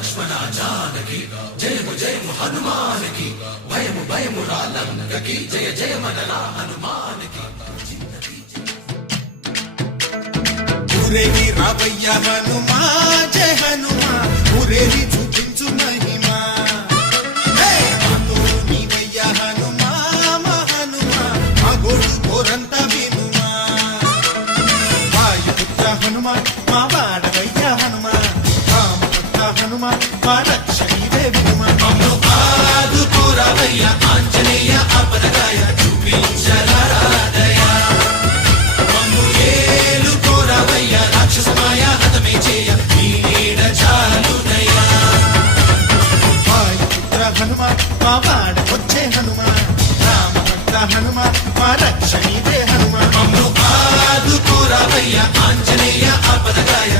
లక్ష్మణ జానకి జయము జయము హనుమానికి భయము భయము రాలంకకి జయ జయ మనరా హనుమానికి. ఊరేగి రావయ్య హనుమా జయ హనుమా ఊరేగి చూపించు మహిమా. నీవయ్య హనుమా మా హనుమా మా గోడు కోరంత వినుమా వాయుపుత్ర హనుమా వినుమ మా లక్ష్మీదే వినుమ మమ్ము ఆదుకురావయ్య ఆంజనేయ అపదగాయ చూపించరాదయ మమ్ము ఏలుకోరావయ్య రాక్షసమాయ హతమే చేయ నీ నీడ చాలునయ వాయుపుత్ర హనుమ మా వాడకొచ్చే హనుమ రామభక్త హనుమ మా లక్ష్మీదే హనుమ మమ్ము ఆదుకురావయ్య ఆంజనేయ అపదగాయ.